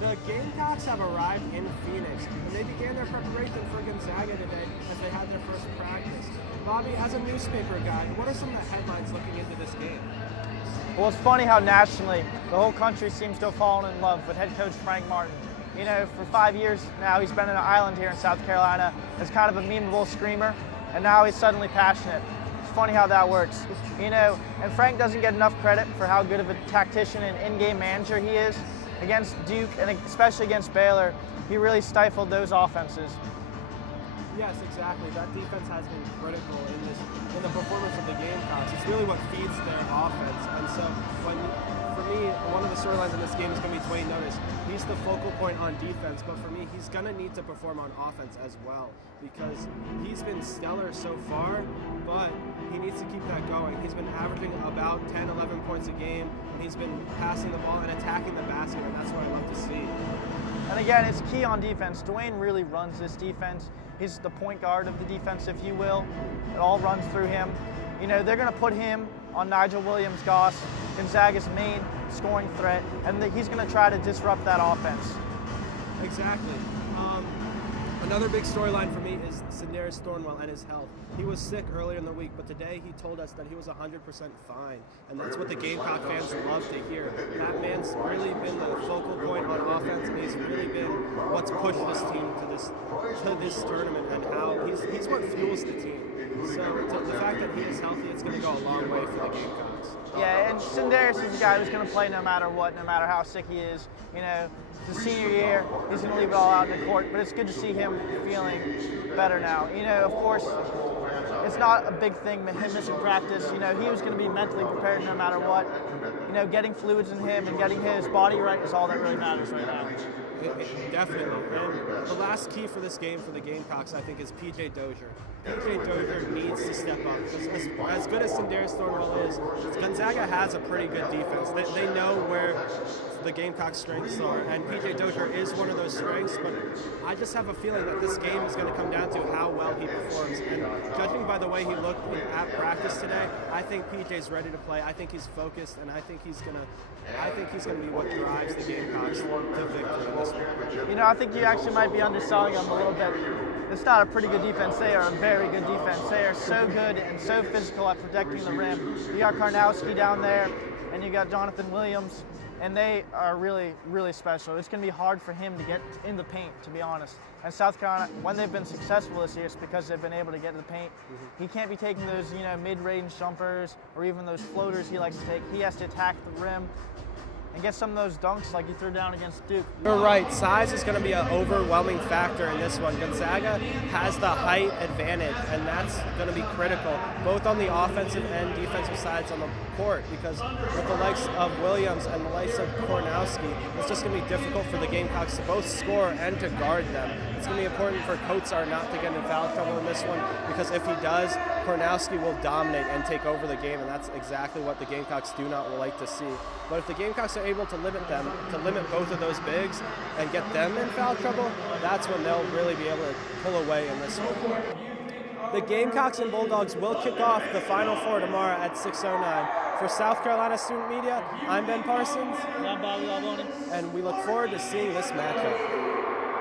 The Gamecocks have arrived in Phoenix, and they began their preparation for Gonzaga today as they had their first practice. Bobby, as a newspaper guy, what are some of the headlines looking into this game? Well, it's funny how nationally the whole country seems to have fallen in love with head coach Frank Martin. You know, for 5 years now, he's been on an island here in South Carolina as kind of a memeable screamer, and now he's suddenly passionate. It's funny how that works. You know, and Frank doesn't get enough credit for how good of a tactician and in-game manager he is. Against Duke, and especially against Baylor, he really stifled those offenses. Yes, exactly. That defense has been critical in the performance of the Gamecocks. It's really what feeds their offense. And so, for me, one of the storylines in this game is going to be Dwayne Notice. He's the focal point on defense, but for me, he's going to need to perform on offense as well because he's been stellar so far, but he needs to keep that going. He's been averaging about 10, 11 points a game, and he's been passing the ball and attacking the basket, and that's what I love to see. And again, it's key on defense. Dwayne really runs this defense. He's the point guard of the defense, if you will. It all runs through him. You know, they're going to put him on Nigel Williams-Goss, Gonzaga's main scoring threat, and he's going to try to disrupt that offense. Exactly. Another big storyline for me is Sindarius Thornwell and his health. He was sick earlier in the week, but today he told us that he was 100% fine, and that's what the Gamecock fans love to hear. That man's really been the focal point on offense, and he's really been what's pushed this team to this tournament, and how he's what fuels the team. So the fact that he is healthy, it's going to go a long way for the Gamecocks. Yeah, and Sindarius is a guy who's going to play no matter what, no matter how sick he is. You know, it's his senior year, he's going to leave it all out in the court, but it's good to see him feeling better now. You know, of course, it's not a big thing, him missing practice. You know, he was going to be mentally prepared no matter what. You know, getting fluids in him and getting his body right is all that really matters right now. Definitely. And the last key for this game for the Gamecocks, I think, is P.J. Dozier. P.J. Dozier needs to step up. As good as Sindarius Thornwell is, Gonzaga has a pretty good defense. They know where the Gamecocks' strengths are, and P.J. Dozier is one of those strengths, but I just have a feeling that this game is going to come down to how well he performs. And judging by the way he looked at practice today, I think P.J.'s ready to play. I think he's focused, and I think he's going to be what drives the Gamecocks to victory in this one. You know, I think you actually might be underselling them a little bit. It's not a pretty good defense. They are a very good defense. They are so good and so physical at protecting the rim. You got Karnowski down there, and you got Jonathan Williams, and they are really, really special. It's going to be hard for him to get in the paint, to be honest. And South Carolina, when they've been successful this year, it's because they've been able to get to the paint. He can't be taking those, you know, mid-range jumpers or even those floaters he likes to take. He has to attack the rim and get some of those dunks like he threw down against Duke. You're right. Size is going to be an overwhelming factor in this one. Gonzaga has the height advantage, and that's going to be critical, both on the offensive and defensive sides on the court, because with the likes of Williams and the likes of Karnowski, it's just going to be difficult for the Gamecocks to both score and to guard them. It's going to be important for Kotsar not to get in foul trouble in this one, because if he does, Karnowski will dominate and take over the game, and that's exactly what the Gamecocks do not like to see. But if the Gamecocks are able to limit both of those bigs and get them in foul trouble, that's when they'll really be able to pull away in this one. The Gamecocks and Bulldogs will kick off the Final Four tomorrow at 6:09. For South Carolina Student Media, I'm Ben Parsons. And I'm Bobby Balboni. And we look forward to seeing this matchup.